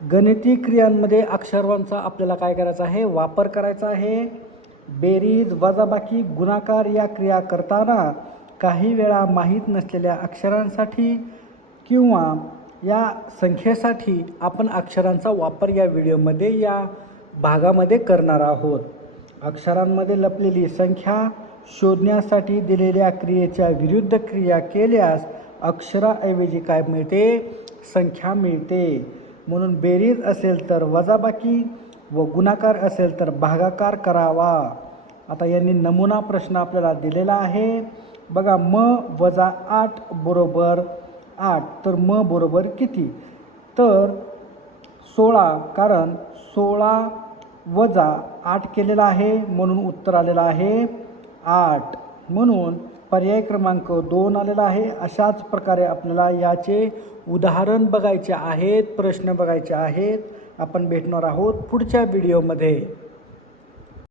गणिती क्रियांमध्ये अक्षरांचा आपल्याला काय करायचा आहे, वापर करायचा आहे। बेरीज, वजाबाकी, गुणाकार या क्रिया करताना काही वेळा माहीत नसलेल्या अक्षरांसाठी किंवा या संख्येसाठी आपण अक्षरांचा वापर या व्हिडिओमध्ये या भागामध्ये करणार आहोत। अक्षरांमध्ये लपलेली संख्या शोधण्यासाठी दिलेल्या क्रियेच्या विरुद्ध क्रिया केल्यास अक्षराऐवजी काय मिळते, संख्या मिळते। म्हणून बेरीज असेल तर वजाबाकी व गुणाकार असेल तर भागाकार करावा। आता यांनी नमुना प्रश्न आपल्याला दिलेला आहे बघा। m-8 बरोबर 8, तर म बरोबर किती, तर 16, कारण 16 वजा 8 केलेला आहे म्हणून उत्तर आलेलं आहे 8, म्हणून पर्याय क्रमांक 2 आलेला आहे। अशाच प्रकारे आपल्याला याचे उदाहरण बघायचे आहेत, प्रश्न बघायचे आहेत। आपण भेटणार आहोत पुढच्या व्हिडिओमध्ये।